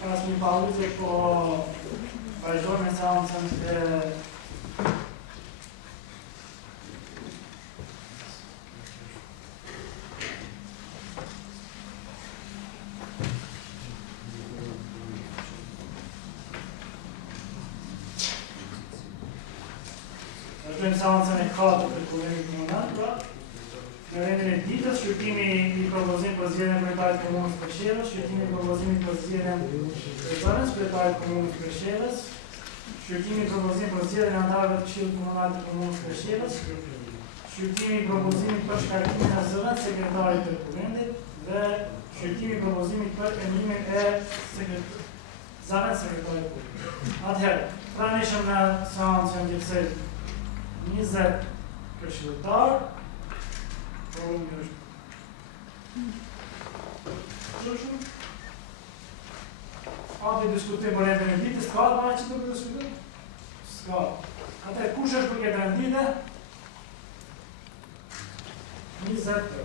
Facem pauze cu vajone sau între Pensavamo se ne coda per comune comunale, venire dita, sciutimi i proposini poziene proprietari comuni speciali, sciutimi i proposini poziene proprietari proprietari comuni speciali, sciutimi i proposini poziene andare cil comunale comuni speciali, sciutimi i proposini per scartine nazionali segretari per comune, ve sciutimi i proposini per emime e zaren segretari per comune. Atëherë, pra ne ishëm në seancën gjithsej 20 këshilltar, atë diskutim për jetën e ditës, ka të që të diskutim? Ska. Atëherë, kush është për jetën e ditë? 20 të.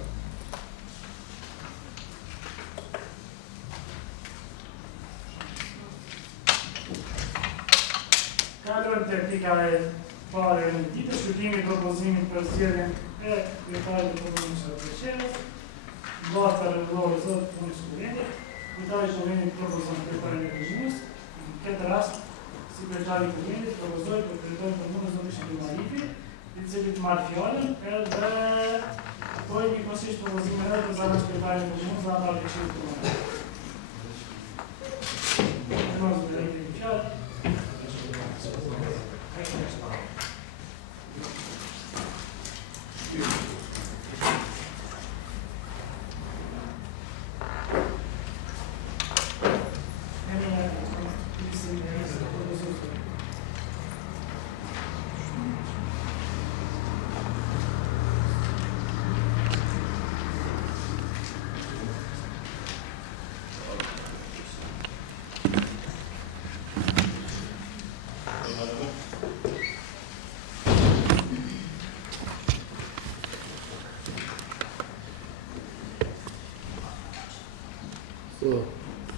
Kalojmë te pika e parë e ditës, shqyrtimi i propozimit për zgjedhjen e kryetarit të Komunës së Preshevës, mbartja rregullore e Zotit Punës Kuventit, kryetari i Kuventit propozon kryetarin e Komunës, në këtë rast, si kryetari i Kuventit propozoi për kryetarin e Komunës Zotin Shqipëmaripi, i cili të marrë fjalën edhe bëjë njëkohësisht propozimin edhe për zanash kryetarin e Komunës dhe ata të Këshillit Komunal.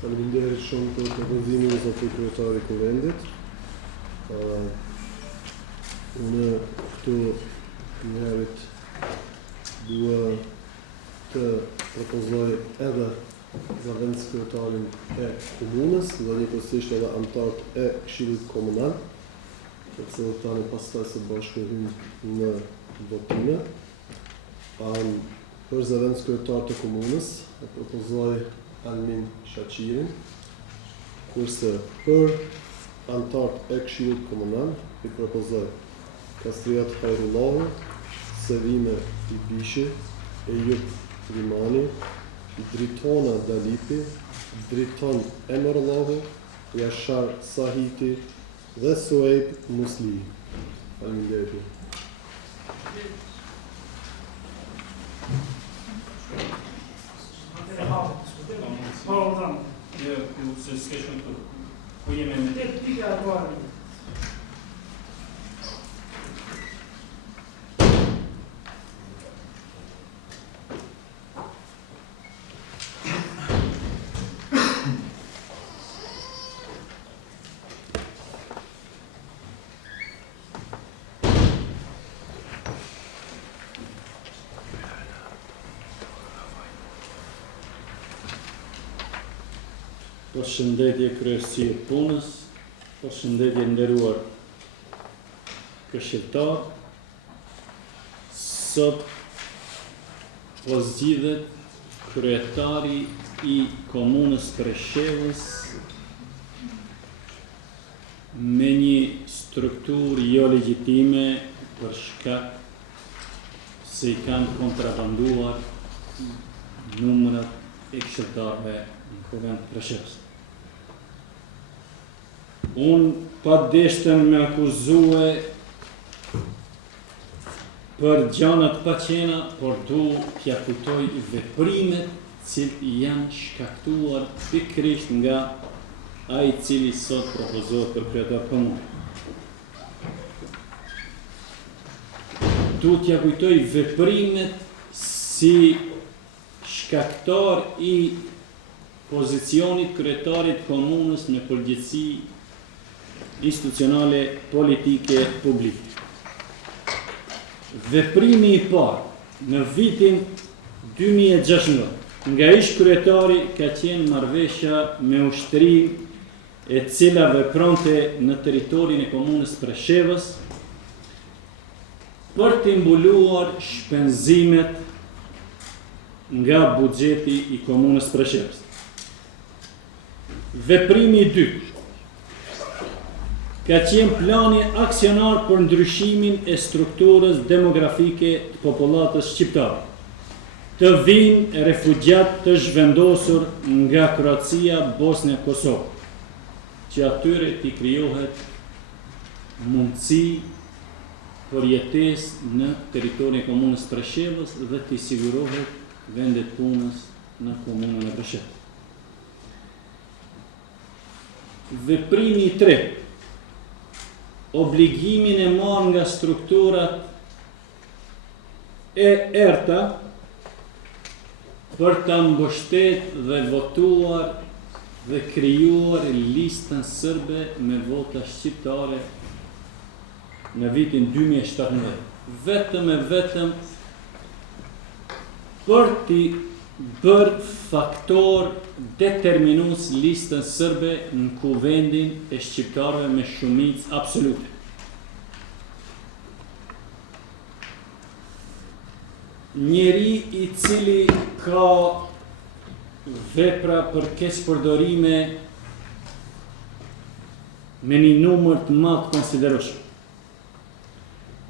Faleminderit shumë për propozimin e zotit kryetari i Kuvendit. Unë këtu njerit dua të propozoj edhe zëvendës kryetarin e komunës dhe njëkohësisht edhe anëtarët e Këshillit Komunal, sepse tani pastaj së bashku hyjnë në votime. Për zëvendës kryetar të komunës e propozoj Almin Shaqirin, kurse për anëtarët e Këshillit Komunal i propozoj Kastriat Hajrullahu, Sevime Ibishi, Ejub Rimani, Dritona Dalipi, Driton Emërallahu, Jashar Sahiti dhe Suejb Musli. Faleminderit. Po, udhëm. Se s'ke shumë të ku jemi me Te pika e parë. Përshëndetje kryesi e punës, përshëndetje nderuar këshilltar. Sot po zgjidhet kryetari i komunës Preshevës me një strukturë jo legjitime për shkak se i kanë kontrabanduar numrat e këshilltarëve në Kuvend Preshevës. Unë pa deshtëm me akuzue për gjanat pa qena, por du t'ja kujtoj veprimet cilë janë shkaktuar pikërisht nga ai cili sot propozohet për kryetar komunë. Du t'ja kujtoj veprimet si shkaktar i pozicionit kryetarit komunës në përgjegjësi institucionale politike publike. Veprimi i parë në vitin 2016 nga ish kryetari ka qenë marrëveshja me ushtrinë e cila vepronte në territorin e komunës Preshevës për të mbuluar shpenzimet nga buxheti i komunës Preshevës. Veprimi i dytë ka qenë plani aksionar për ndryshimin e strukturës demografike të popullatës shqiptare, të vinë refugjat të zhvendosur nga Kroacia, Bosnia, Kosovë, që atyre t'i krijohet mundësi për jetesë në territorin e komunës Preshevës dhe t'i sigurohet vendet punës në komunën e Preshevës. Veprimi i tretë, obligimin e marrë nga strukturat e errta për ta mbështetur dhe votuar dhe krijuar listën sërbe me vota shqiptare në vitin 2017. Vetëm për t'i bërë faktor determinues listën sërbe në kuvendin e shqiptarëve me shumicë absolute. Njeri i cili ka vepra për keqpërdorime me një numër të madh konsiderueshëm.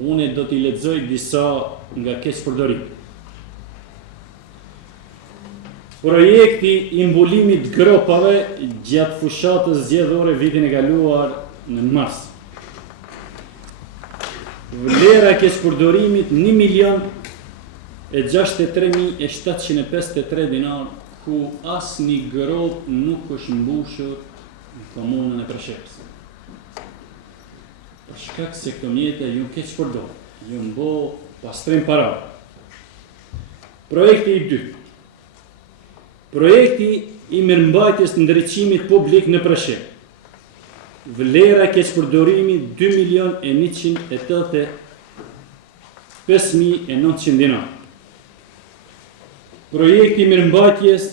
Unë do t'i lexoj disa nga keqpërdorimet. Projekti i mbulimit gropave gjatë fushatës zgjedhore vitin e kaluar në mars. Vlera e keqpërdorimit 1.063.753 dinar, ku asnjë grop nuk është mbushur në komunën e Preshevës. Për shkak se këto mjete ju keqpërdor, ju mbo pastrim parave. Projekti i dytë. Projekti i mirëmbajtjes të ndriçimit publik në Preshevë. Vlera e keqpërdorimit 2.185.900 dinar. Projekti i mirëmbajtjes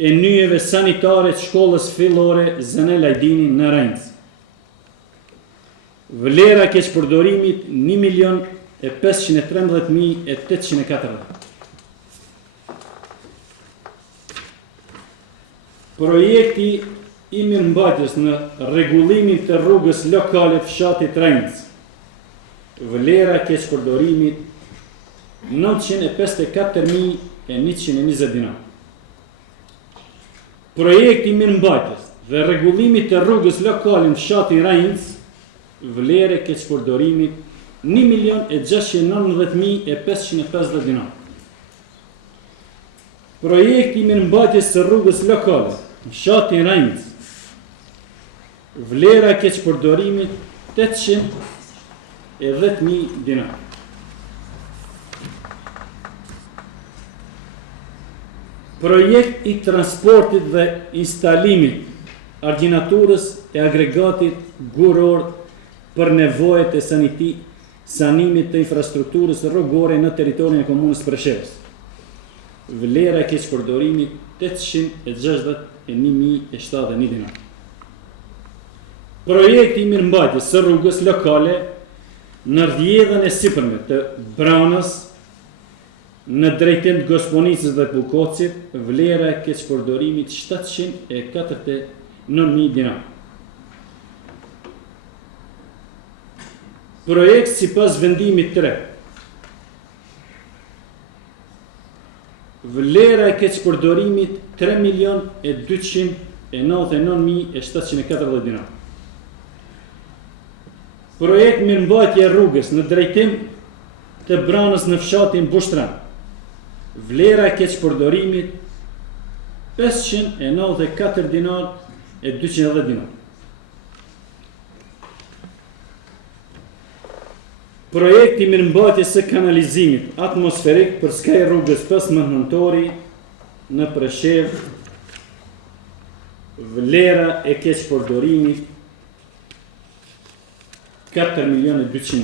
e nyjeve sanitare të shkollës fillore Zenel Ajdini në Renc. Vlera e keqpërdorimit 1.513.840. Projekti i mirëmbajtjes në rregullimin të rrugës lokale fshatit Renc. Vlera e keqpërdorimit 954.120 dinar. Projekti i mirëmbajtjes dhe rregullimit të rrugës lokale në fshatin Renc. Vlera e keqpërdorimit 1.619.550 dinar. Projekti i mirëmbajtjes së rrugës lokale në fshatin Renc. Vlera e keqpërdorimit 810.000 dinar. Projekt i transportit dhe instalimit argjinaturës e agregatit guror për nevojat e sanimit të infrastrukturës rrugore në territorin e komunës Preshevës. Vlera e keqpërdorimit 861.071 dinar. Projekti i mirëmbajtjes së rrugës lokale në rrjedhën e sipërme të Branës në drejtim të Gosponicës dhe Bukocit, vlera e keqpërdorimit 749.000 dinar. Projekt sipas vendimit 3. Vlera e keqpërdorimit 3.299.740 dinar. Projekt mirëmbajtje e rrugës në drejtim të Branës në fshatin Bushtran. Vlera e keqpërdorimit 594 dinar e 210 dinar. Projekti i mirëmbajtjes së kanalizimit atmosferik për skaj rrugës 15 nëntori në Preshevë. vlera e keqpërdorimit 4.200.000.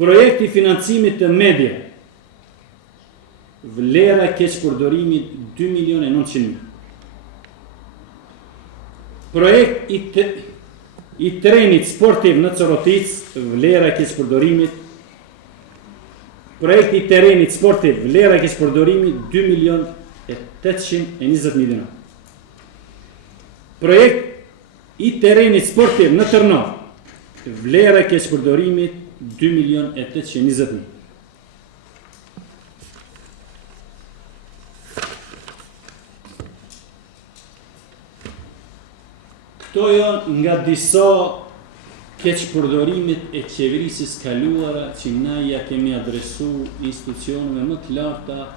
Projekti financimit të media, vlera e keqpërdorimit 2.900.000. Projekt i trenit sportiv në Corotic, vlera e keqpërdorimit. Projekt i terenit sportiv, vlera e keqpërdorimit 2.820.000. Projekt i terenit sportiv në Tërnov, vlera e keqpërdorimit 2.820.000. Këto janë nga disa keqpërdorimit e qeverisës kaluara që na ja kemi adresu institucioneve më të larta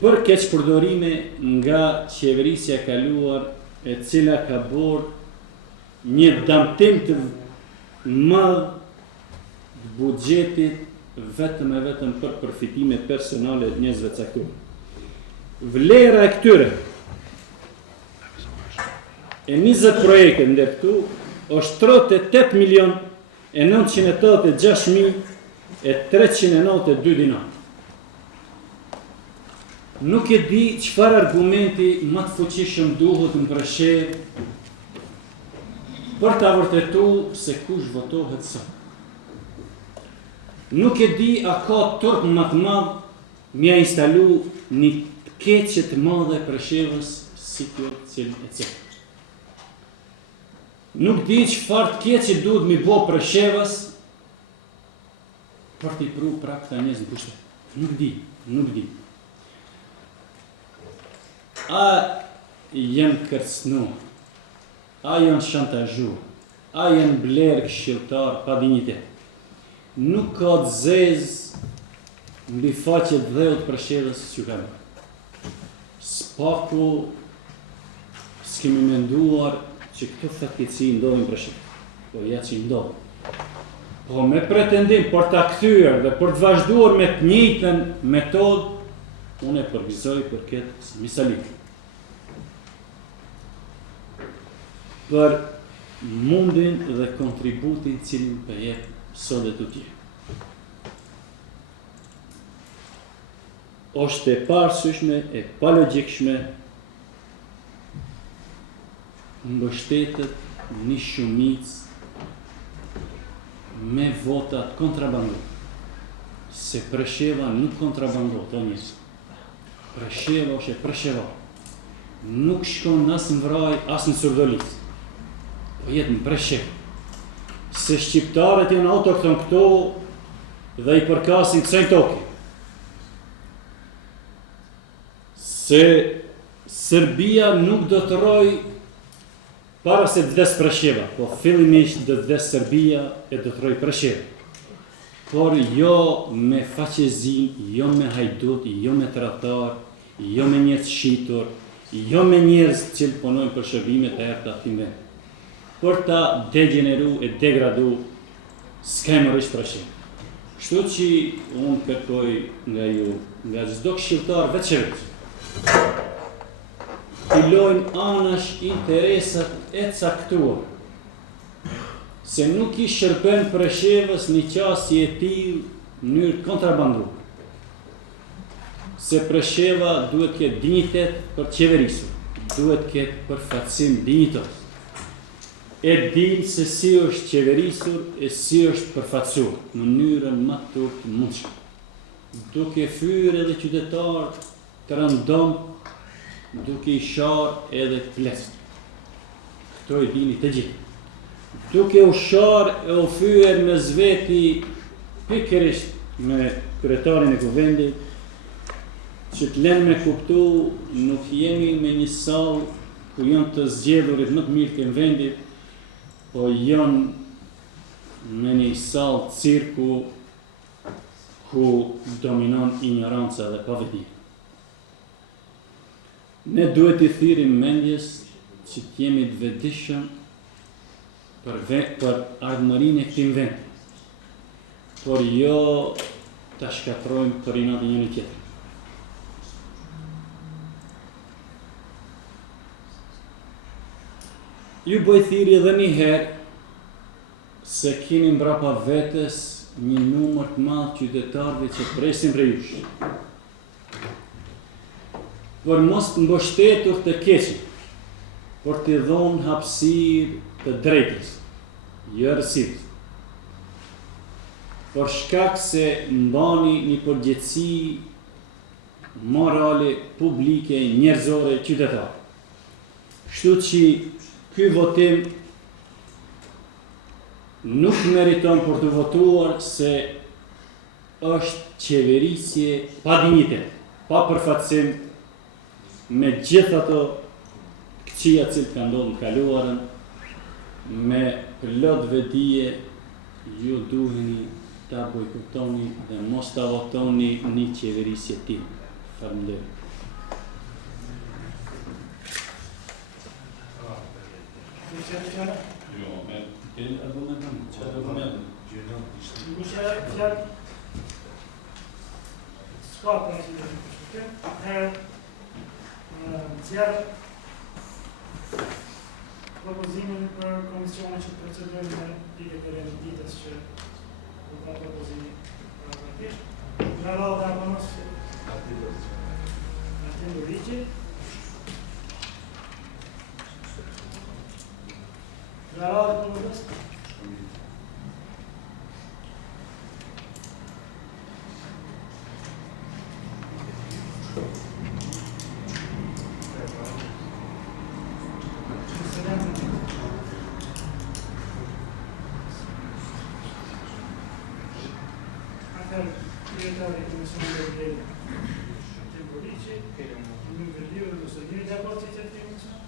për keqpërdorime nga qeverisja e kaluar, e cila ka bërë një damtim të madh të buxhetit vetëm e vetëm për përfitime personale të njerëzve të caktuar. Vlera e këtyre e 20 projekte ndër këtu është 38.986.392 dinar. Nuk e di çfarë argumenti më të fuqishëm duhet në Preshevë për ta vërtetuar se kush votohet sa. Nuk e di a ka turp më të madh mja instalu një keqe të madhe Preshevës si kjo cilën e cekë. Nuk di çfarë të keqe duhet mi bo Preshevës për t'i pru pra këta njerëz në pushtet. Nuk di. A janë kërcënu, a janë shantazhu, a janë blerë këshilltar pa dinjitet. Nuk ka të zezë mbi faqet dheut Preshevës që ka bërë. Spaku s'kemi menduar që këto fatkeqësi ndodhin Preshevë, po ja që ndodhin. Po me pretendim për ta kthyer dhe për të vazhduar me të njëjtën metodë, unë e përgëzoj për këtë misalik. Për mundin dhe kontributin cilin për jep sot e të tjerë. Është e parësyshme, e palogjikshme mbështetet një shumicë me votat kontrabandu. Se Presheva nuk kontrabandot, o njësë. Presheva është e Presheva. Nuk shkon as në Vraj, as në Surdolicë. Po jetë në Preshevë. Se shqiptarët janë autokton këto dhe i përkasin kësaj toke. Se Serbia nuk do të rojë para se të vdes Presheva, po fillimisht do të vdes Serbia e do të rojë Presheva. Por jo me faqezin, jo me hajdut, jo me tradhtar, jo me njerëz shitur, jo me njerëz që punojnë për shërbime të errta të vend. Për ta degeneru e degradu skemërisht Preshevë. Kështu që unë kërkoj nga ju, nga çdo këshilltar veçanërisht, të lojnë anash interesat e caktuar, se nuk i shërben Preshevës një qasje e tillë në mënyrë kontrabanduar. Se Presheva duhet ketë dinjitet për qeverisur, duhet ketë përfaqësim dinjitos. E dim se si është qeverisur e si është përfaqësuar në mënyrën më të mundshme. Duke fyer edhe qytetar të rëndom, duke i sharë edhe plest. Këto i dini të gjithë. Duke u sharë e u fyer me zveti pikërisht me kryetarin e kuvendit, që të lenë me kuptu, nuk jemi me një sallë ku janë të zgjedhurit më të mirë të vendit, po janë me një sallë cirku ku dominon ignoranca dhe pavedia. Ne duhet i thirrim mendjes që të jemi të vetëdijshëm për ardhmërinë e këtij vendi, por jo ta shkatrojmë për inat e njëri tjetrit. Ju bëj thirrje edhe një herë se keni mbrapa vetes një numër të madh qytetarëve që presin prej jush. Por mos të mbështetur të keqin, por të dhonë hapësirë të drejtës, jo rësirës. Por shkak se mbani një përgjegjësi morale, publike, njerëzore, qytetare. Kështu që ky votim nuk meriton për të votuar se është qeverisje pa dinjitet, pa përfaqësim me gjithë ato këqija që kanë ndodhur në kaluarën, me plot vetdije ju duheni ta bojkotoni dhe mos ta votoni një qeverisje tim. Faleminderit. Jo, me keni argumentin, çfarë argumentin? S'ka për një të zjarë propozimin për komisione që procedurën me pike të renditës që u ka propozimi për apratisht. Nga rrallë dhe abonos Martin Dorici. Nga rrallë dhe propozimis. Diretore di Commissione europea Tempo Ricci, il libro dello studio di aborti e certificazione.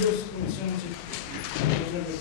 Io su Commissione ci potrebbe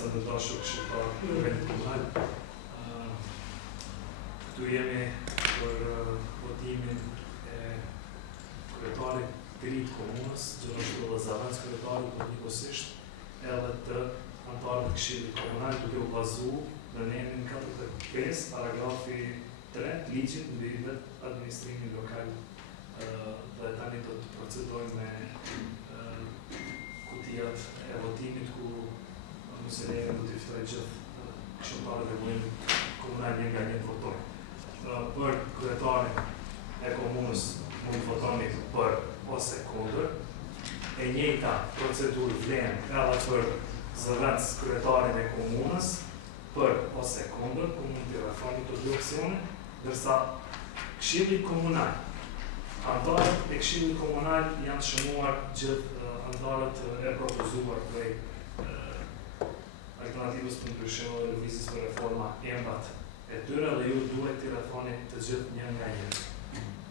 Në dashur këshiltar Vendit Komunal. Këtu jemi për votimin e kryetarit të ri të komunës, gjithashtu edhe zëvendës kryetarit për njëkohësisht edhe të anëtarëve të Këshillit Komunal, duke u bazuar në nenin 45 paragrafi 3 të ligjit mbi administrimin lokal dhe tani do të procedojmë me kutijat e votimit ku Musërejnë do të fitoj gjithë këshilltarët e Vendit Komunal një nga një të votojnë. Për kryetarin e komunës mund të votoni për ose kundër. E njëjta procedurë vlen edhe për zëvendës kryetarin e komunës për ose kundër, ku mund të refani të dy opsione, ndërsa Këshilli Komunal, anëtarët e Këshillit Komunal janë shënuar gjithë anëtarët e propozuar prej alternativës për ndryshim dhe lëvizjes për reforma emrat e tyre dhe ju duhet të refoni të gjithë një nga një.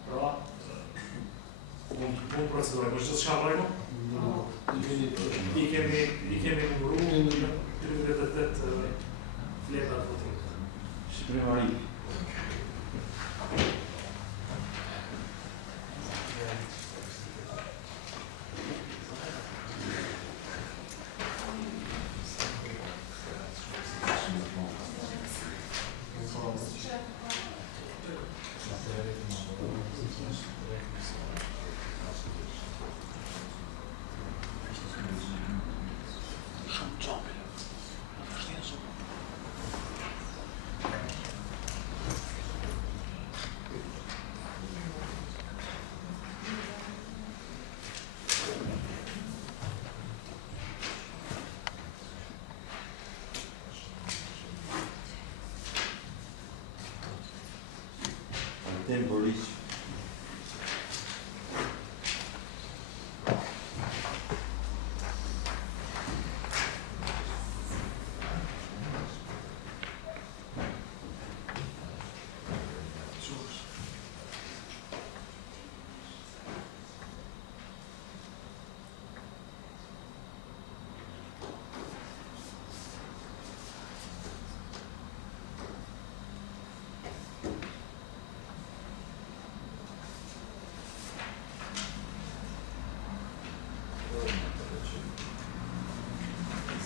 Pra, mund procedurojmë. Është gjithë shka në rregull? I kemi numëru 38 fletat votimit. Shprehari. tempo lì.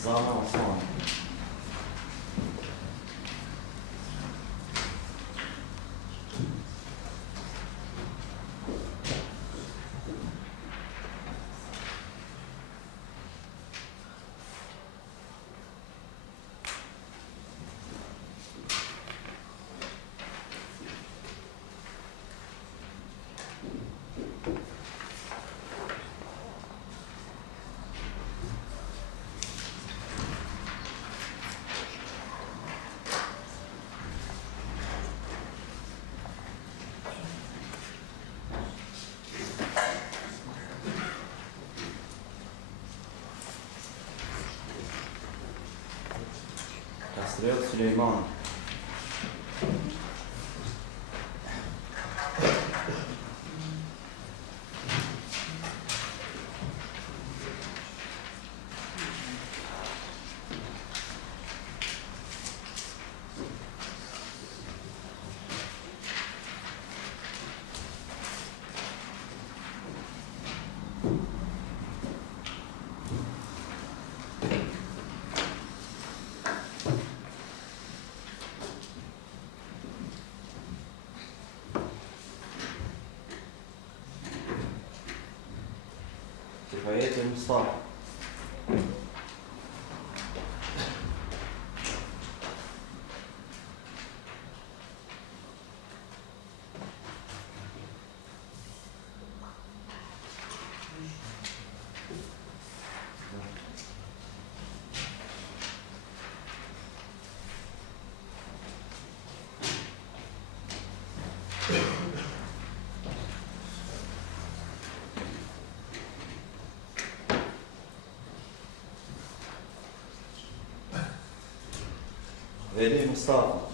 Zana Osman. Castriot Süleyman. كفاية مصطفى. غيري مصطفى.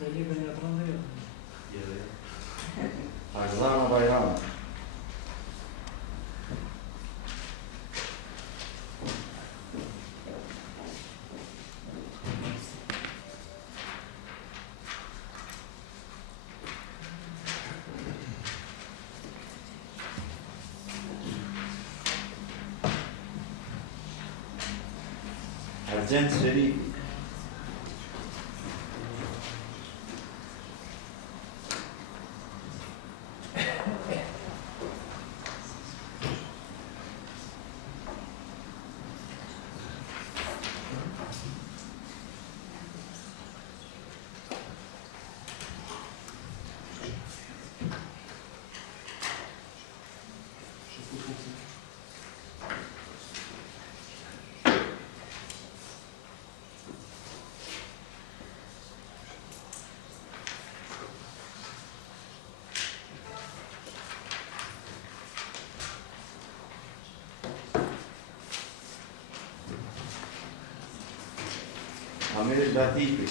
Deli beni yatıran da yok. Arzana Bayram. Ercent Şerif. Amir Latifi.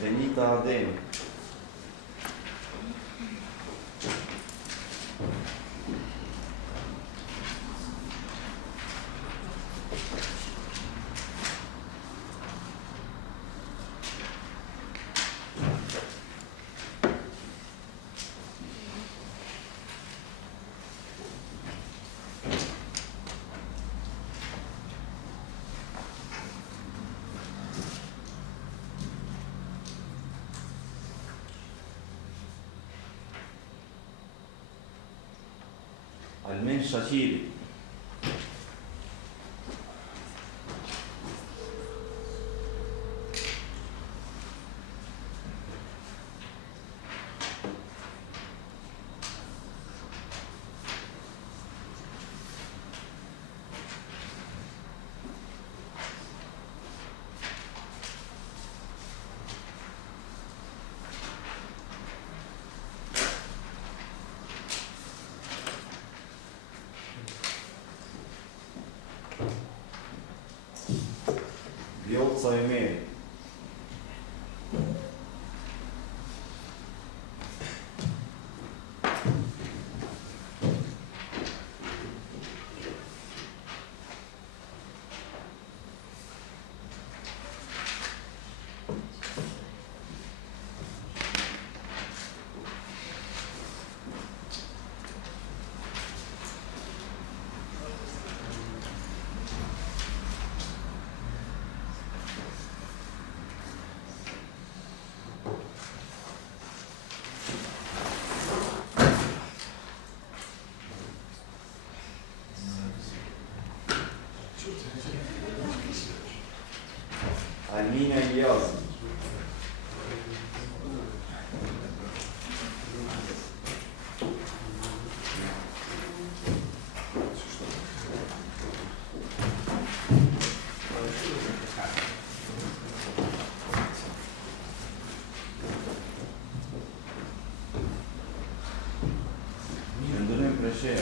Benita Adenu. Almen Shachiri. Vjoca Emeri. Almina Iaz. Gândurim Preșeia.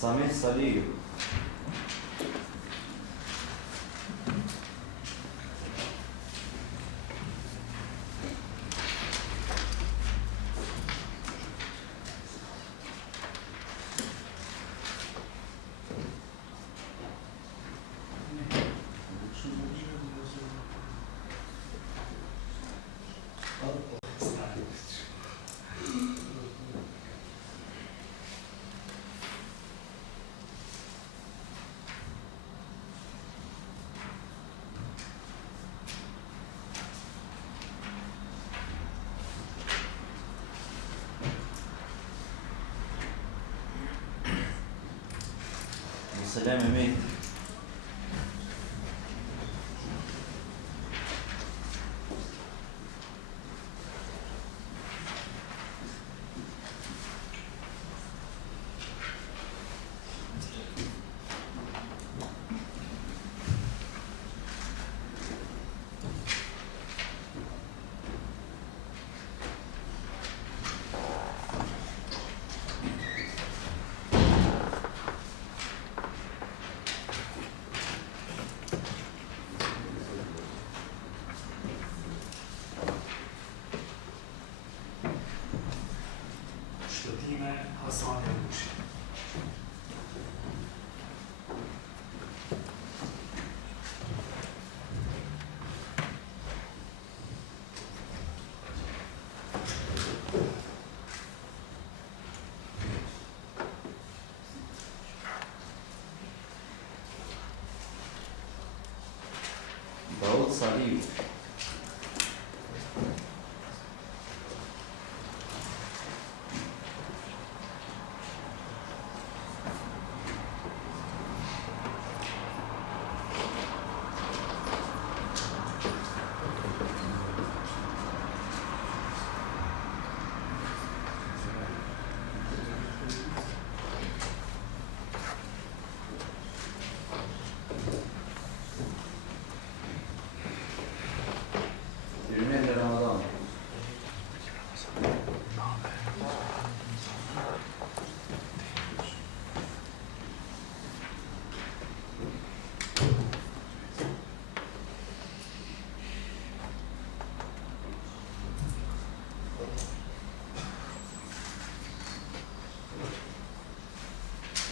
Samir Saliu. Selam Mehmet. Shtetime Hasan Janushi. Daud Saliu.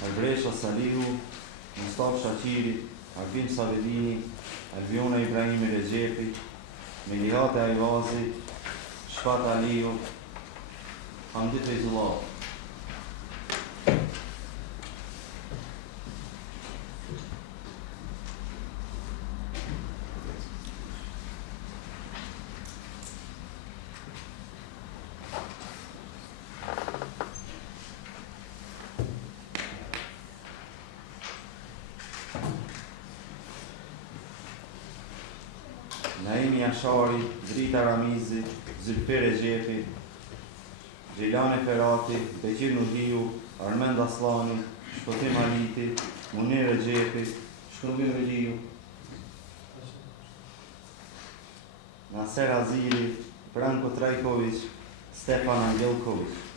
Albresha Salihu, Mustafa Shaqiri, Albin Savedini, Albiona Ibrahimi Rexhepi, Melihat Ajvazi, Shfat Aliu, Hamdi Feyzullah. Naimi Ashari, Drita Ramizi, Zülfir Rexhepi, Gjelane Ferati, Bekir Nuhiu, Armend Aslani, Shkotim Haliti, Munir Rexhepi, Shkëmbim Veliu, Naser Aziri, Branko Trajković, Stefan Angelković.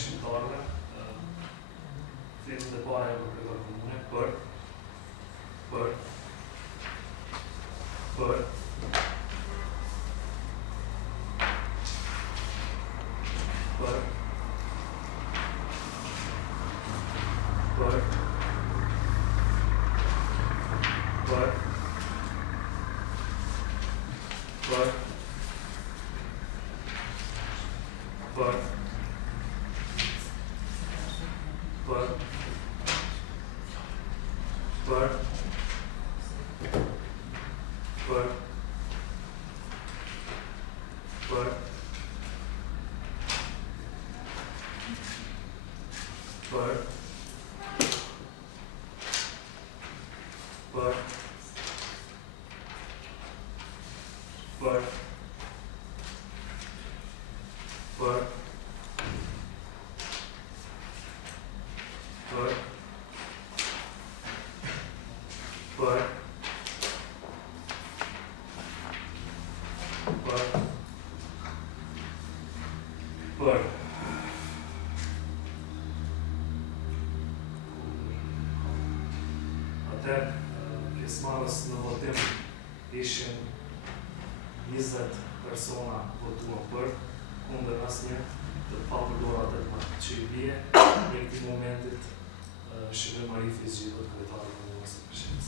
shqiptarëve, fletë e para e përkëtor komune, për pjesëmarrës në votim ishin 20 persona votuan për, kundër asnjë, të papërdorur atë që i bie, në këtij momentit Shqipëria zgjidhet kryetari i Komunës së Prishtinës.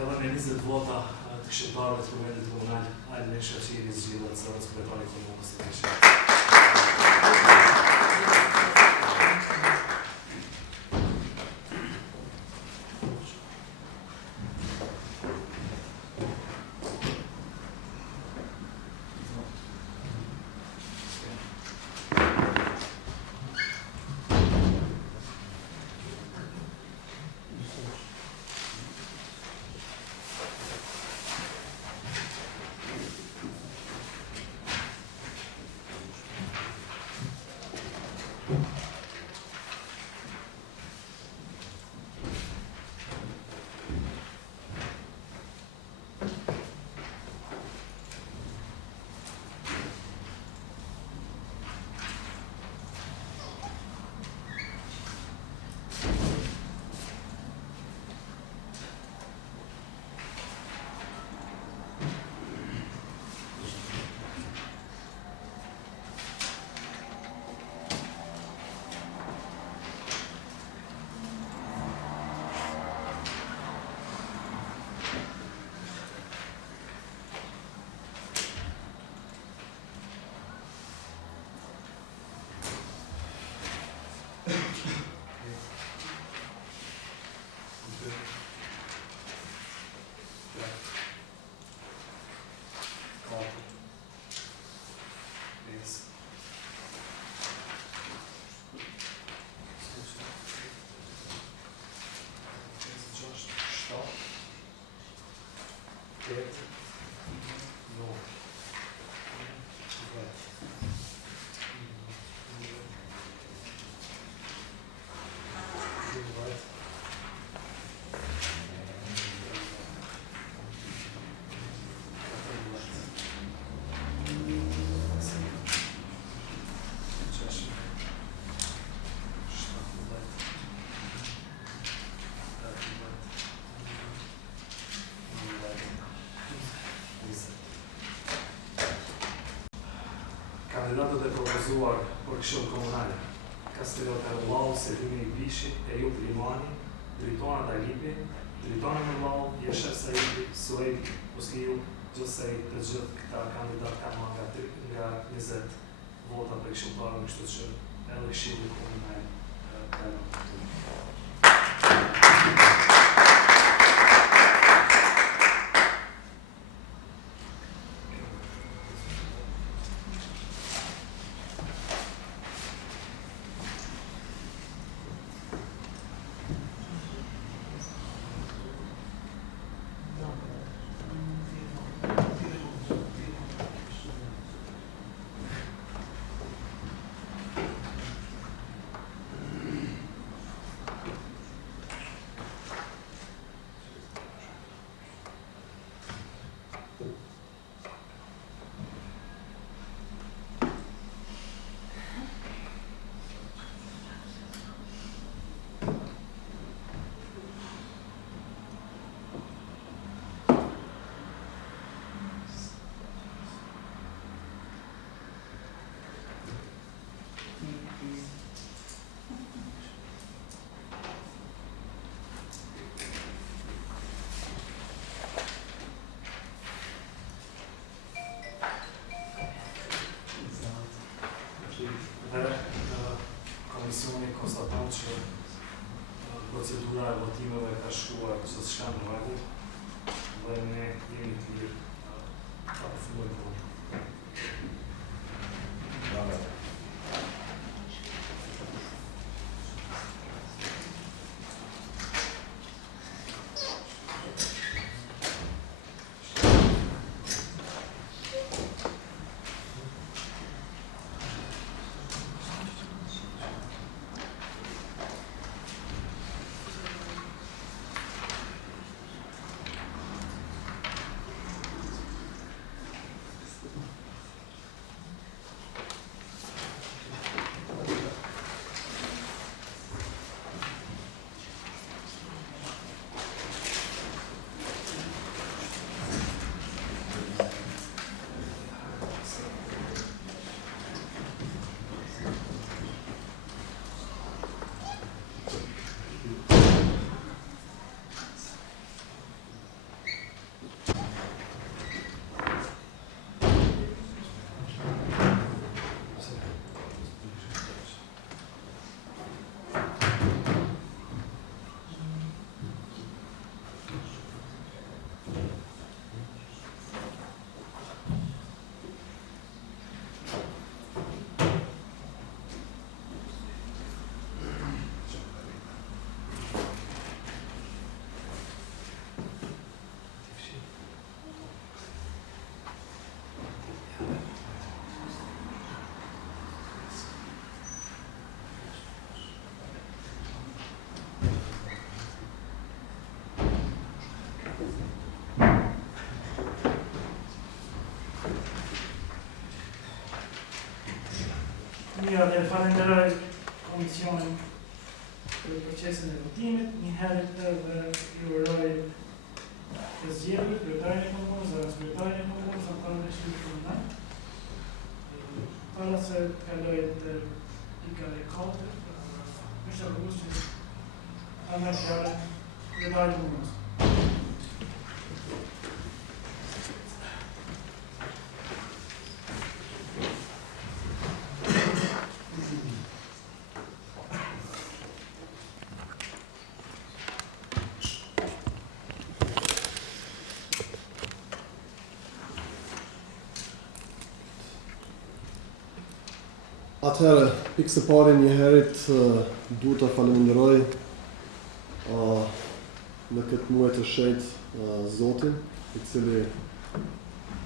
Organizat vota tăkshërtarëve të Kuvendit Komunal Alin Shaqiri zgjidhet së sekretari i Komunës së Tishit. Kandidatët e propozuar për Këshill Komunal: Kastriot Erullau, Selimi Bishi, Ejup Limani, Dritona Dalipi, Dritona Mërlau, Jesher Saidi, Suejt Usliu, gjithsej të gjithë këta kandidat kanë marrë nga 20 vota për këshilltarë, kështu që edhe Këshilli Komunal ka Dhe komisioni konstaton që procedura e votimeve ka shkuar sot shka në rregull dhe ne jemi të lirë ta përfundojmë votin. Mira, dhe falenderoj komisionin për procesin e votimit, një herët edhe ju uroj të zgjedhur, kryetarin e komunës, zëvendëskretarin e komunës, anëtarët e Këshillit Komunal. Para se të kaloj të pika e 4, është rrugës që ta merr fjalën kryetari i komunës. Atëherë, pikë së pari një herët duhet të falenderoj në këtë muaj të shenjtë Zotin, i cili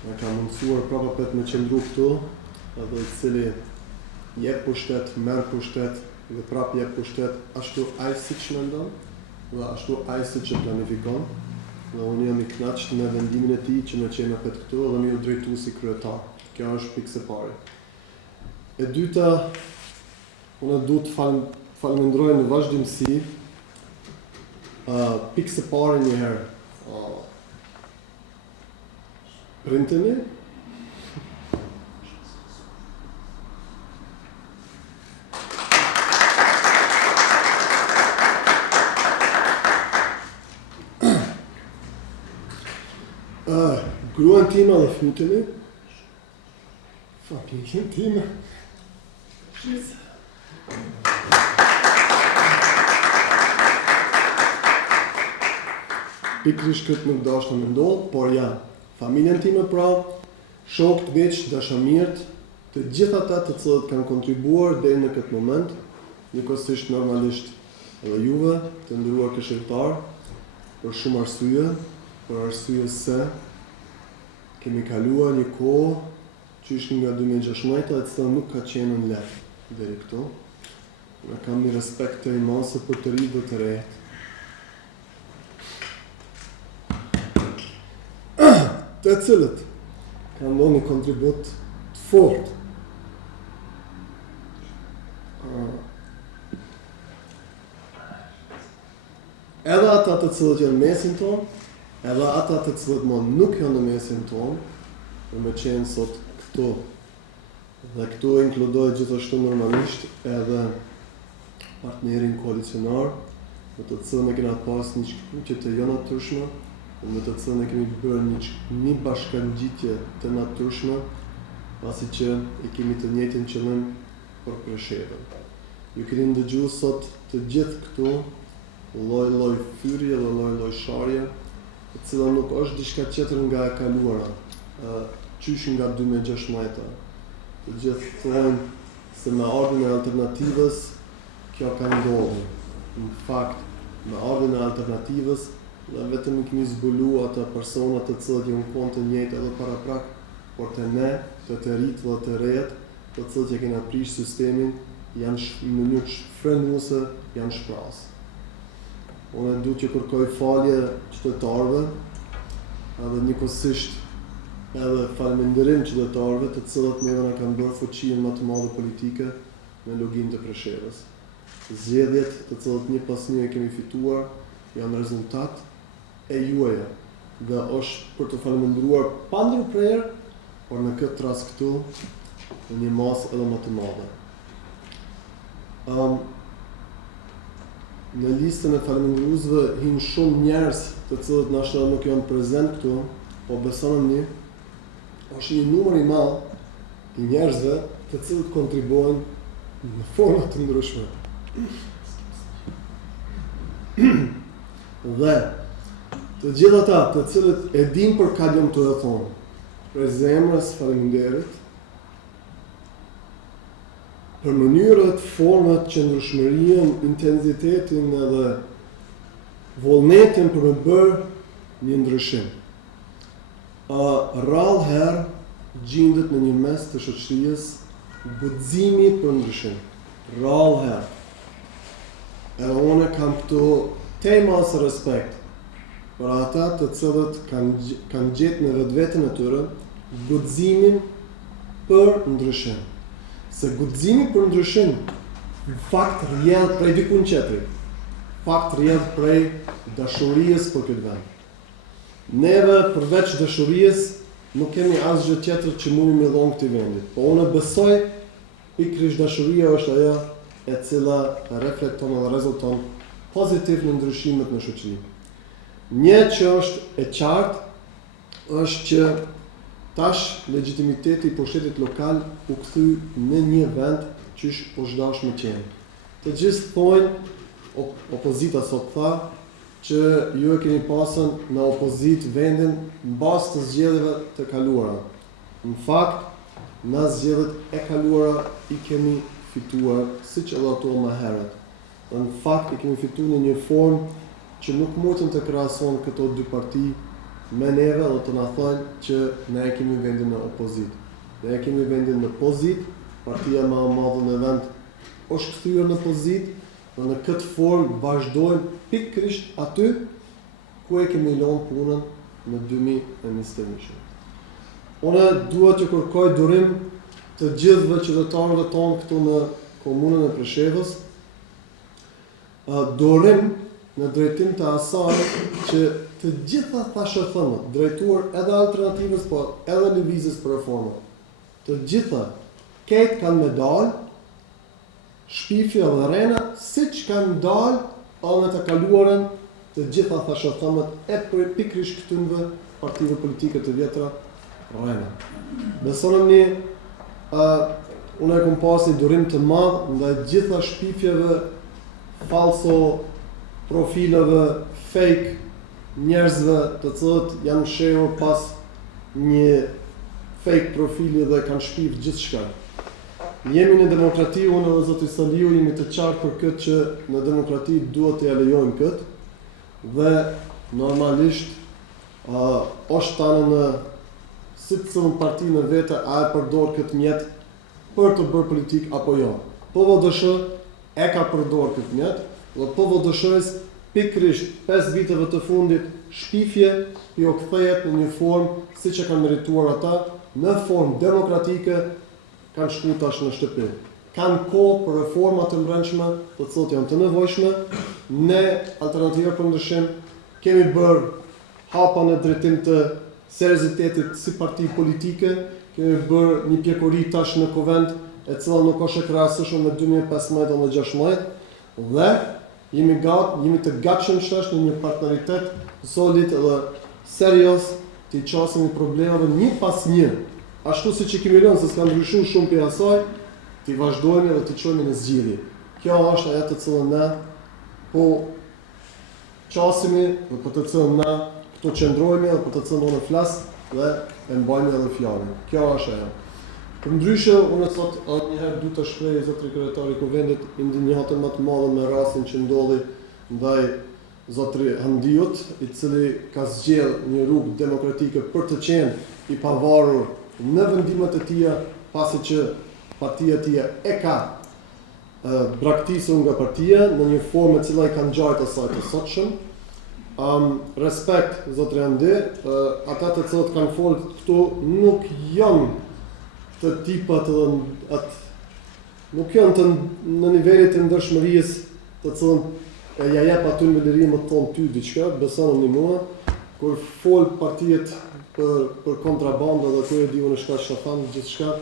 na ka mundësuar prapë me qëndru këtu, edhe i cili jep pushtet, merr pushtet dhe prapë jep pushtet ashtu ai siç mendon dhe ashtu ai siç e planifikon. Dhe unë jam i kënaqur me vendimin e tij që më çon apet këtu dhe më u drejtu si kryetar. Kjo është pikë së pari. E dyta, unë duhet falenderoj në vazhdimsi pikë së pari një herë printeni gruan time dhe fëmijët familjen time. Pikërisht këtë nuk dashur të mendoj, por ja, familjen time pra, shokët, miq, dashamirët, të gjithë ata të cilët kanë kontribuar deri në këtë moment, njëkohësisht normalisht edhe juve, të nderuar këshilltar, për shumë arsye, për arsye se kemi kaluar një kohë që ishte nga 2016 e cila nuk ka qenë në lehtë deri këtu. Ne kam një respekt të imase për të ri dhe të rejtë. Të cilët kanë dhënë një kontribut të fortë edhe ata të cilët janë mesin tonë, edhe ata të cilët nuk janë në mesin tonë, për me qenë sot këtu. Dhe këtu e inkludoj gjithashtu normalisht edhe partnerin koalicionar, me të cilën e kena pas një shkëpuqje të jo natyrshme, dhe me të cilën e kemi bërë një bashkangjitje të natyrshme, pasi që i kemi të njëjtin qëllim për Preshevën. Ju keni ndëgjuar sot të gjithë këtu lloj fyrje dhe lloj sharje, e cila nuk është diçka tjetër nga e kaluara, qysh nga 2016. Të gjithë thonë se me ardhmën e alternativës kjo ka ndodhur. Në fakt, me ardhmën e alternativës dhe vetëm i kemi zbulu ata persona të cilët janë në të njëjtë edhe paraprak, por të ne, të rritë dhe të rejet, të cilët që kena prish sistemin, janë në mënyrë frenuese, janë shprasë. Unë du që kërkoj falje qytetarëve, edhe njëkohësisht edhe falënderim qytetarëve të cilët neve na kanë bërë fuqinë më të madhe politike në login të Preshevës. Zgjedhjet të cilët një pas një kemi fituar janë rezultat e juaja dhe është për të falëndëruar pa ndërprerje, por në këtë rast këtu në një masë edhe më të madhe. Në listën e falëndëruesve hinë shumë njerëz të cilët nashta nuk janë prezent këtu, po besoni është një numër i madh i njerëzve të cilët kontribuojnë në forma të ndryshme. Dhe të gjithë ata të cilët e din për ka jam të e thonë, për zemrës faleminderit, për mënyrët, format, qëndrueshmërinë, intensitetin edhe vullnetin për me bërë një ndryshim. Rrallë herë gjendet në një mes të shoqërisë guximi për ndryshim. Rrallë herë. Edhe unë kam këtu tema së respekt për ata të cilët kanë gjetë në vetveten e tyre guximin për ndryshim. Se guximi për ndryshim në fakt rrjedh prej dikun tjetri. Fakt rrjedh prej dashurisë për këtë vend. Neve përveç dashurisë nuk kemi asgjë tjetër që mundi me dhon këtij vendit. Po unë besoj pikërisht dashuria është ajo e cila reflekton dhe rezulton pozitiv në ndryshimet në shoqëri. Një që është e qartë është që tash legitimiteti i pushtetit lokal u kthy në një vend qysh po zhdash me qenë. Të gjithë thonë, opozita sot tha, që ju e keni pasën në opozit vendin në bazë të zgjedhjeve të kaluara. Në fakt, në zgjedhjet e kaluara i kemi fituar siç edhe ato më herët. Dhe në fakt i kemi fituar në një formë që nuk mundën të krahasohen këto dy parti me neve dhe të na thonë që ne e kemi vendin në opozit. Ne e kemi vendin në pozit, partia më e madhe në vend është kthyer në pozit, dhe në këtë formë vazhdojmë pikërisht aty ku e kemi lënë punën në 2021. Unë dua të kërkoj durim të gjithëve qytetarëve tonë këtu në komunën e Preshevës, durim në drejtim të asaj që të gjitha thashëthënët, drejtuar edhe alternativës, po edhe lëvizjes për reforma, të gjitha ketë kanë me dalë, shpifja dhe rena, siç kanë dalë anët e kaluarën të gjitha thashëthënët e për pikërisht këtynve partive politike të vjetra rena. Besonëm një, unë e kom pas një durim të madh ndaj gjitha shpifjeve, falso profileve, fake njerëzve të cilët janë shehur pas një fake profili dhe kanë shpif gjithçka. Jemi në demokrati, unë dhe zoti Saliu jemi të qartë për këtë që në demokrati duhet të ja lejojmë këtë dhe normalisht është tani në si të cilën parti në vete a e përdor këtë mjet për të bërë politik apo jo. PVDSH e ka përdor këtë mjet dhe PVDSH-s pikërisht 5 viteve të fundit shpifje jo kthehet në një formë siç e kanë merituar ata, në formë demokratike kanë shku tash në shtëpi. Kanë kohë për reforma të brendshme, të cilat janë të nevojshme. Ne Alternativa për Ndryshim kemi bërë hapa në drejtim të seriozitetit si parti politike, kemi bërë një pjekuri tash në Kuvend, e cila nuk është e krahasueshme me 2015 dhe 2016 dhe jemi të gatshëm shtash në një partneritet solid dhe serioz të i qasemi problemeve një pas një. Ashtu si që kemi lënë se s'ka ndryshuar shumë për asaj, të vazhdojmë dhe të çojmë në zgjidhje. Kjo është ajo të cilën ne po qasimi dhe për të cilën ne këtu qëndrojmë dhe për të cilën unë flas dhe e mbajmë edhe fjalën. Kjo është ajo. Përndryshe, unë sot njëherë du të shpreh zotri kryetari i Kuvendit indignatë më të madhe me rastin që ndodhi ndaj zotri Handiut, i cili ka zgjedhur një rrugë demokratike për të qenë i pavarur në vendimet e tija, pasi që partia e tija e ka braktisur nga partia në një formë e cila i kanë gjajtë asaj të sotshëm. Respekt, zotri Handi, ata të cilët kanë folur këtu nuk janë të tipat nuk janë në nivelit të ndershmërisë të cilën ja jep aty në lirim të thonë ty diçka, besoni mua, kur fol partiet për kontrabandë dhe aty e di unë shka shafan gjithçka,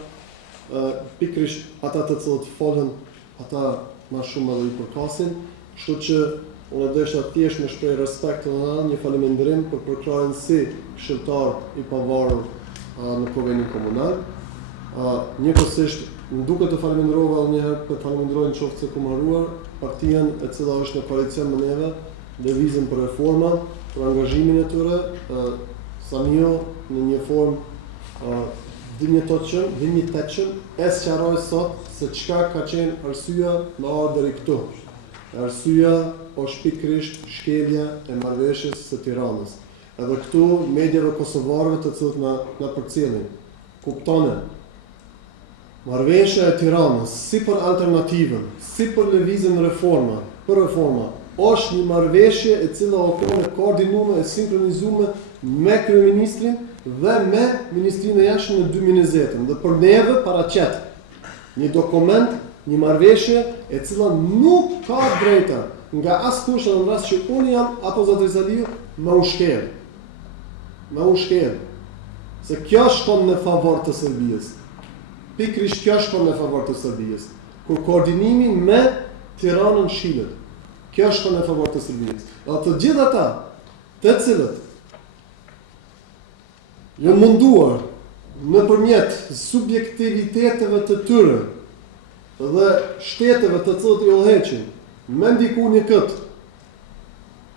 pikrisht ata të cilët folën, ata më shumë edhe i përkasin, kështu që unë desha thjesht me shpreh respekt dhe një falënderim për përkrahjen si këshilltar i pavarur në Kuvendin Komunal. Njëkohësisht më duket të falenderova edhe një herë, të falenderoj në qoftë se kum haruar partinë e cila është në koalicion me neve, lëvizën për reforma, për angazhimin e tyre, Samio në një formë dinjitetshëm, e sqaroj sot se çka ka qenë arsyeja me ardhur deri këtu. Arsyeja është pikërisht shkelja e marrëveshjes së Tiranës. Edhe këtu mediave kosovarëve të cilët na përcjellin. Kuptone, marrëveshja e Tiranës, si për alternativën, si për lëvizjen për reforma, është një marrëveshje e cila është koordinuar e sinkronizuar me kryeministrin dhe me Ministrinë e Jashtëm në 2020. Dhe për neve paraqet një dokument, një marrëveshje e cila nuk ka drejta nga askush në rast që unë jam apo zotri Zaliu me ushkel. Me ushkel. Se kjo shkon në favor të Serbisë. Pikrisht kjo shkon në favor të Serbisë. Kur koordinimi me Tiranën shilet. Kjo shkon në favor të Serbisë. Dhe të gjithë ata, të cilët janë munduar nëpërmjet subjektiviteteve të tyre dhe shteteve të cilët i udhëheqin, me ndiku një këtë,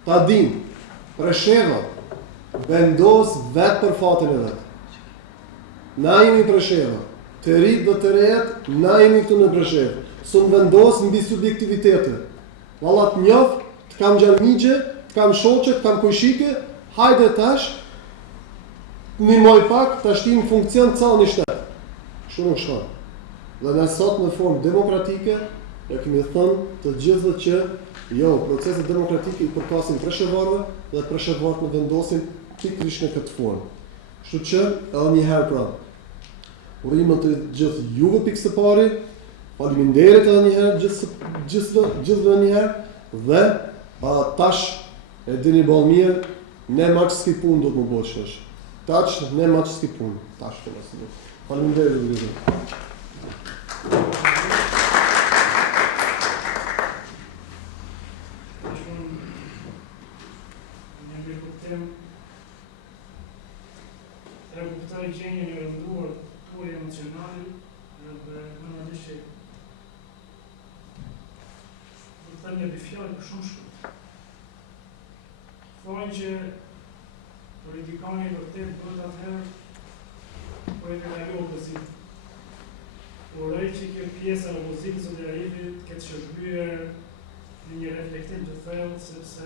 ta din, Presheva vendos vetë për fatin e vetë. Na jemi Presheva. Të rritë dhe të rejet, na jemi këtu në Preshevë. Së në vendosë mbi subjektivitete. Vallat njof, të kam gjalmigje, të kam shoqe, të kam kujshike, hajde tash, një moj pak, të ashti në funksion të calë një shtetë. Kështu nuk shkon. Dhe në sot në formë demokratike, ja kemi thënë të gjithë që jo, proceset demokratike i përkasin preshevarve dhe preshevarët në vendosin pikrisht në këtë formë. Kështu që, edhe një herë pra, urimet të gjithë juve pikë së pari, faleminderit edhe një herë gjithëve një herë, dhe tash e dini ballë mirë, ne maqë s'ki punë do të më bëjë shësh. Tash ne maqë s'ki punë. Tash të nësë do. Faleminderit dhe gjithë. Kuptoj gjendjen e rënduar tuaj emocionale dhe normalisht që do të them një fjalë për shumë shkurt. Thonë që politikani vërtet bëhet atëherë po e reagoj opozit. Uroj që kjo pjesë e opozitës së Arifit këtë shërbyer në një reflektim të thellë, sepse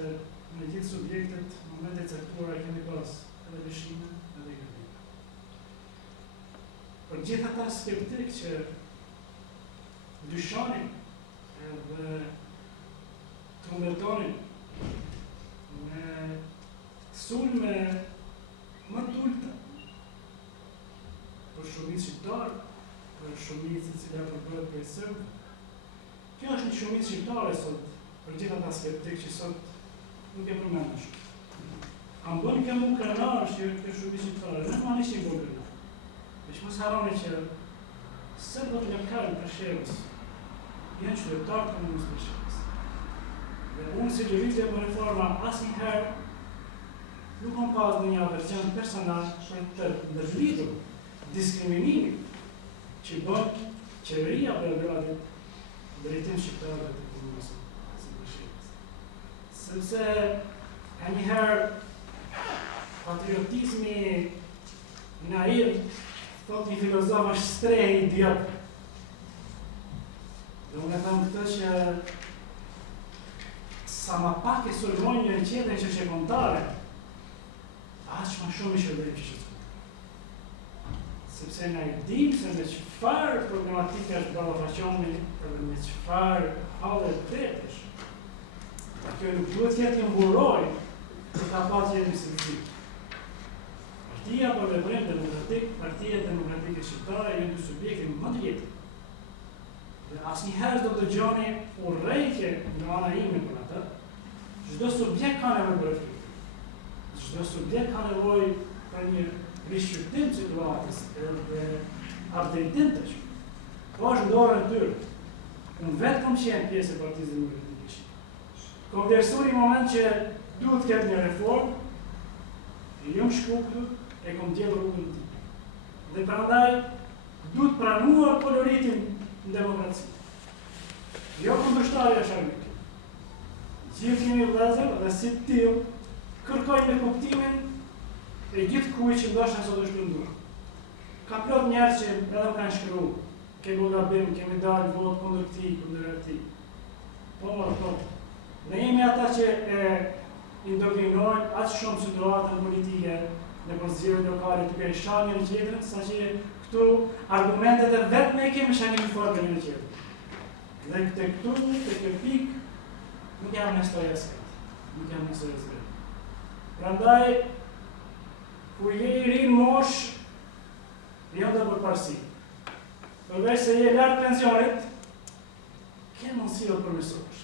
në gjithë subjektet në momente të caktuara kemi pas edhe lëshime edhe gënjë. Për gjithë ata skeptik që dyshonin edhe të ndërtonin me sulme më t'ulta për shumicë shqiptarë, për shumicë e cila përbohet prej serbëve. Kjo është një shumicë shqiptare sot, për gjithë ata skeptik që sot nuk e përmendën shumë. Kam bënë kjo më krenar që kjo shumicë shqiptare, në manisht një bërë krenar. Veç mos harroni që serbët nga kalën Preshevës janë qytetarë të komunës Preshevës. Dhe unë si lëvizje për reforma asnjëherë nuk kam pas në një aversion personal për të ndërlidhur diskriminimin që bën qeveria Beogradit drejtim shqiptarëve të komunës së Bashkimit. Sepse ka njëherë patriotizmi naiv, thot një filozof është strehi idiot. Dhe unë e them këtë që sa ma pak e sulmojnë një qetin që që kontare, aq ma shumë i shërbejmë që që sepse na i dim se me qëfar problematika është ballafaqoni edhe me qëfar halë të tretesh. Kjo nuk duhet jetë një mburoj për ta pasur jemi si ti. Partia për veprim demokratik, Partia Demokratike Shqiptare janë dy subjekte më të vjetë. Dhe asnjëherë do të dëgjoni urrejtje nga ana ime për atë. Çdo subjekt ka nevojë për reflektim. Çdo subjekt ka nevojë për një rishqyrtim situatës dhe updatim të që. Po është ndorën tyre. Unë vetë kom qenë pjesë e Partisë Demokratike Shqiptare. Kom vlerësuar një moment që duhet të ketë një reformë, e jam shku këtu, e kom gjetur rrugën tim. Dhe prandaj duhet pranuar koloritin në demokraci. Jo kundërshtarja është arbitri. Gjithë jemi vëllezër dhe si tillë kërkojmë me kuptimin e gjithë kuj që ndoshta sot është lënduar. Ka plot njerëz që edhe kanë shkruar, kemi gabim, kemi dalë vot kundër këtij, kundër atij. Po. Ne jemi ata që e indoktrinojnë aq shumë situatën politike në zgjedhjet lokale të kërë shani në tjetërën, sa që këtu argumentet e vetme e kemi shani në fortë në tjetër. Dhe këte këtu, të kjo pikë, nuk jam në stoja së Prandaj, kur je i rinë mosh, janë dhe përparsi. Përveç se je lartë pensionit, ke mundësi o përmesosh.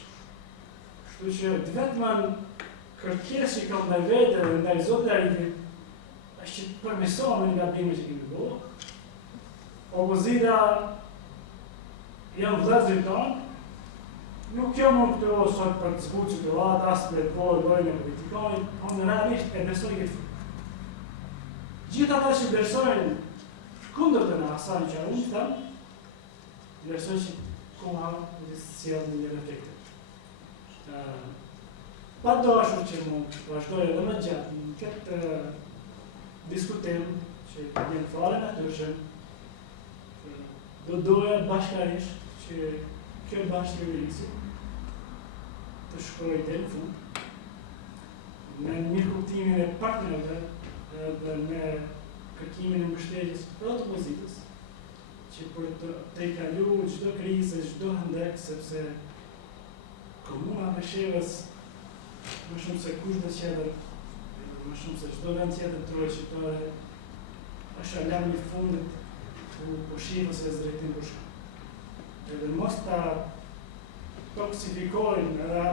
Kështu që të vetëman kërkes që kam ndaj vete dhe ndaj zotë laritit, është që të përmesohme nga bime që kemi bëllë. Opozita janë vëllezërit tonë, nuk jam unë këto sot për të zbutë situatë, asë për të dojnë e politikojnë, unë realisht e besoj këtë fund. Gjithë ata që besojnë kundër të në asaj që unë të thëmë, besoj që koha në sjellë një reflekte. Pa dashur që mund vazhdoj edhe më gjatë në këtë diskutim që jenë fare natyrshëm, do doja bashkarisht që kjo bashkëqeverisje të shkojë deri në fund me mirë kuptimin e partnerëve dhe me kërkimin e mbështetjes edhe të opozitës, që për të kalu çdo krizë, çdo hendek, sepse komuna e Shevës, më shumë se kushdo tjetër, më shumë se çdo vend tjetër trojë shqiptare, është alarm i fundit ku Shevës e drejtim për shkak. Edhe mos ta toksifikojnë edhe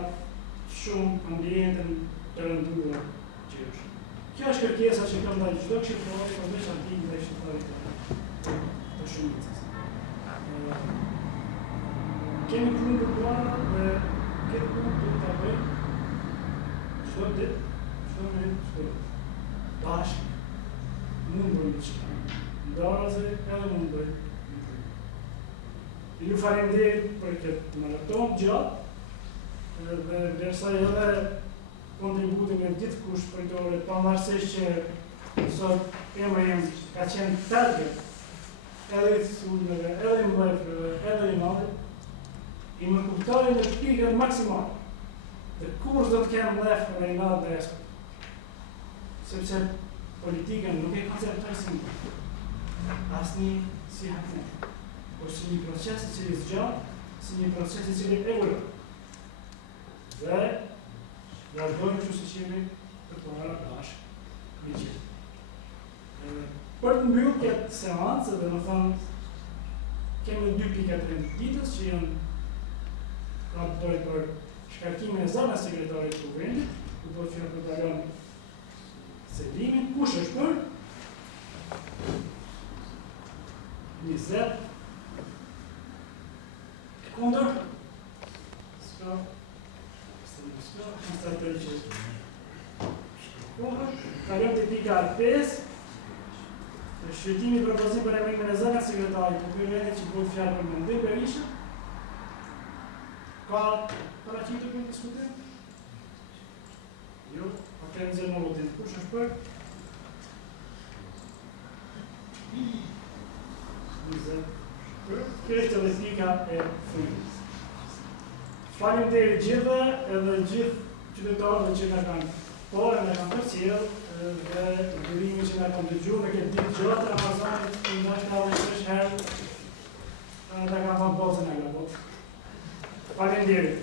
shumë ambientin të rënduar që është. Kjo është kërkesa që kam ndaj çdo shqiptari, përveç antikit dhe shqiptarit të shumicës. Kemi punë të bërë dhe këtë punë të ta bëjmë çdo ditë, çdo minutë, çdo ditë. Bashkë, mund bëjmë të shkojmë. Ndaraze edhe mund bëjmë. Ju faleminderit për këtë maraton gjatë dhe vlerësoj edhe kontributin e gjithë kush përtore, pavarësisht që sot emri im ka qenë target edhe i sulmeve, edhe i mbledhjeve, edhe i madhe, i më kuptojnë në pikën maksimale dhe kur do të kemë mbledhje edhe i madhe dhe eskut. Sepse politikën nuk e konceptoj si asnjë si haknet, por si një proces i cili zgjatë, si një proces i cili evoluon. Dhe vazhdojmë që se qemi për të marrë bashkë një gjithë. Për të mbyllë këtë seancë, dhe më thonë, kemi 2 pika të ditës që janë raportoj për shkarkimin e zonës sekretarit të kuvendit, ku do që në përdagon selimin, kush është për 20 kundër s'ka konstatoj që kalëm të pika 5 Shqyrtimi i propozim për emrimin e zënës sekretarit të këtyre vendit që bëhet fjalë për mendim Berisha. Ka paraqitur për diskutim? Jo, atëherë nxjerr në votim. Kush është për? 20. Kjo është politika e frymës. Faleminderit gjithëve edhe gjithë qytetarëve që na kanë porë, na kanë përcjell dhe dërimi që na kanë dëgjuar në këtë ditë gjatë Ramazanit, ndoshta edhe çesh herë ta kanë thënë botën e gabon. Faleminderit.